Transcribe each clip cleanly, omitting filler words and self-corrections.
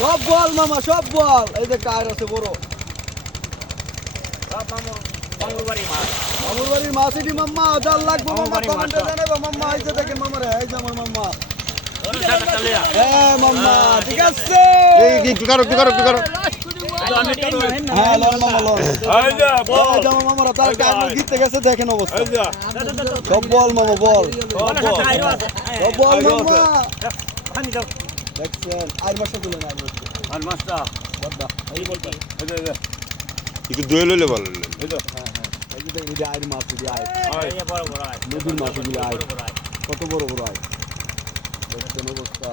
সব বল মামা, সব বল। এই যে কার আছে বড় মামুর বাড়ির মাছ এটি মাম্মা। জাল লাগবো মাম্মা, কমেন্টে জানাবো মাম্মা। এই যে দেখেন মামা রে, এই যে আমার মাম্মা। হ্যাঁ মাম্মা, ঠিক আছে। একটু কারো হ্যাঁ লন মামা লন। এই যে আমার মামারা তার কার গিতে গেছে, দেখেন অবস্থা। সব বল মামা, বল সব বল মাম্মা। দেখছেন আর মাছটা তুলেন, আর মাছটা বড়দা এই বলটা একটু দই লইলে ভালো। এই তো হ্যাঁ এই যে দেখেন, এই যে আর মাছ, এই যে আর বড় বড় আয়, নদীর মাছ এগুলো আয়, কত বড় বড় আয়। দেখছেন অবস্থা।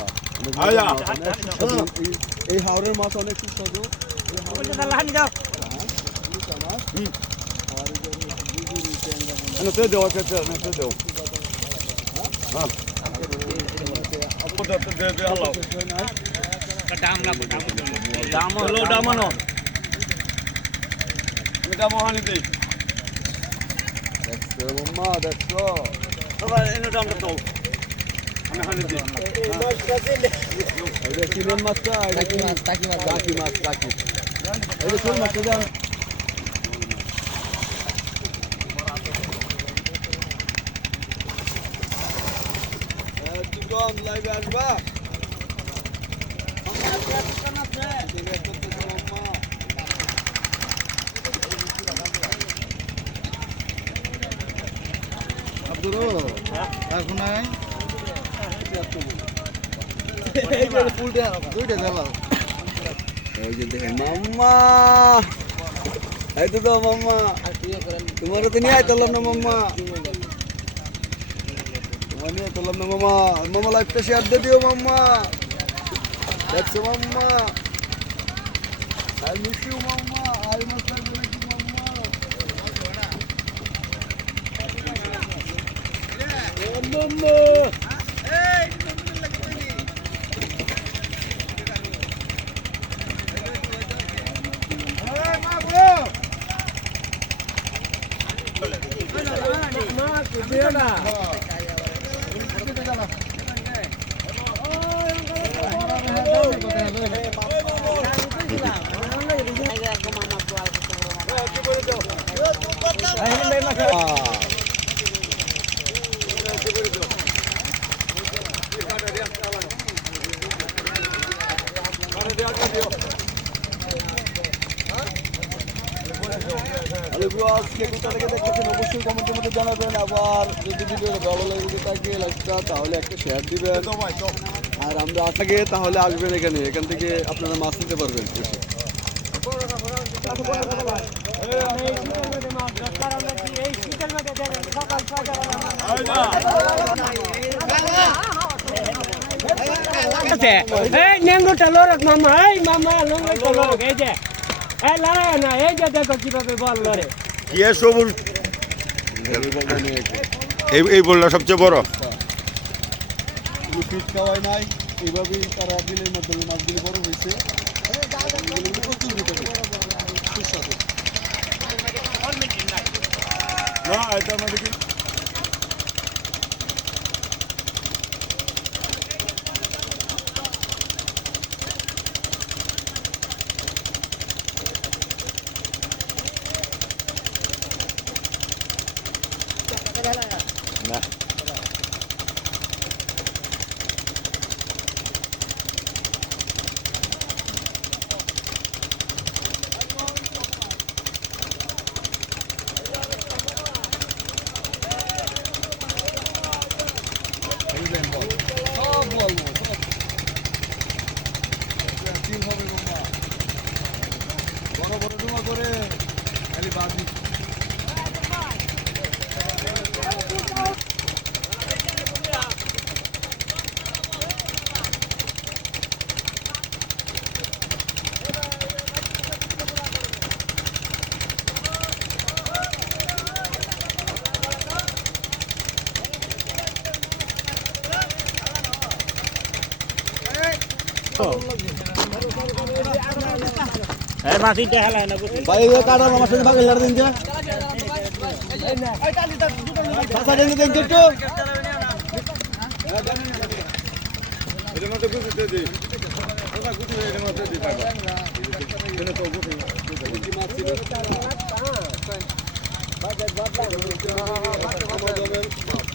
এই হাওরের মাছ অনেক সুস্বাদু। দেখছো চিনের মাছটা, টাকি মাছ, টাকি। এই যে শোল মাছটা দেন। লাইভে আসবা মাম্মা। এই তো মাম্মা, তোমারও তো নিয়ে আইতালাম না মাম্মা, তোমার নিয়ে আইতালাম না মামা। মামা লাইফটা শেয়ার দিয়ে দিও মাম্মা। দেখছো mamma, I miss you mamma. আই মাস লাগবে নাকি মাম্মা? মাম্মা আজকে কোথা থেকে দেখতেছেন অবশ্যই কমেন্টের মধ্যে জানাবেন। আবার যদি ভিডিওটা ভালো লাগে থাকে লাইকটা, তাহলে একটা শেয়ার দিবেন। আর আমরা আগে তাহলে আসবেন এখানে, এখান থেকে আপনারা মাছ নিতে পারবেন। এই বলটা সবচেয়ে বড়। ফিট খাওয়াই নাই, এইভাবেই তারা বিলের মাধ্যমে মাছগুলি বড় হয়েছে। প্রচুর ভিটামিন, সুস্বাদু। না এটা আমাদের কি না বড় বড় ডুমা করে খালি বাজি। মাছি দেখা লাগে না ভাই এই কাটা আমার সাথে ভাগে লড় দিন যে চাচা দেন দেন একটু এর মধ্যে কিছু দে দে কি মাছ ছিল? আমাজনের মাছ।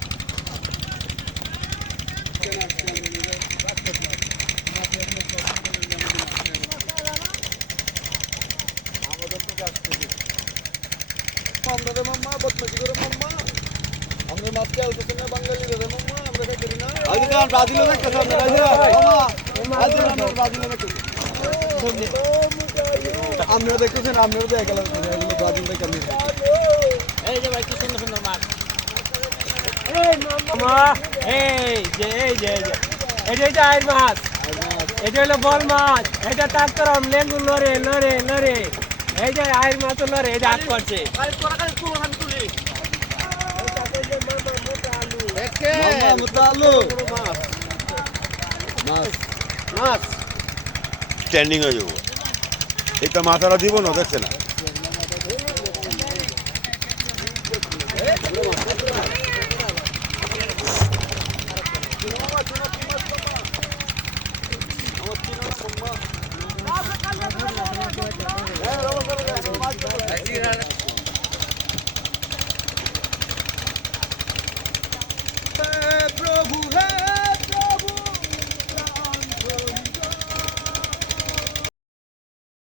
আমরা রে মাম্মা বদমাশি করে মাম্মা আমরা মাছ খেলতেছি না বাঙালি রে মাম্মা আমরা খাই করি না আজ তো ব্রাজিলে দেখতেছ আমরা মামা আজ আমরা ব্রাজিলে দেখতেছি আমরা দেখতেছেন আমরা তো একালা এগুলো ব্রাজিল থেকে আমি এই যে ভাই কি সুন্দর সুন্দর মাছ মামা এই যে এটা আইর মাছ এটা হলো বল মাছ এটা তারতরম লেঙ্গু লরে লরে লরে এই যে আইর মাছ লরে এটা হাত করছে মামা মুতালু মাছ মাছ স্ট্যান্ডিং হয়ে যাবো এটা মাথাটা দিব না দেখছে না আমার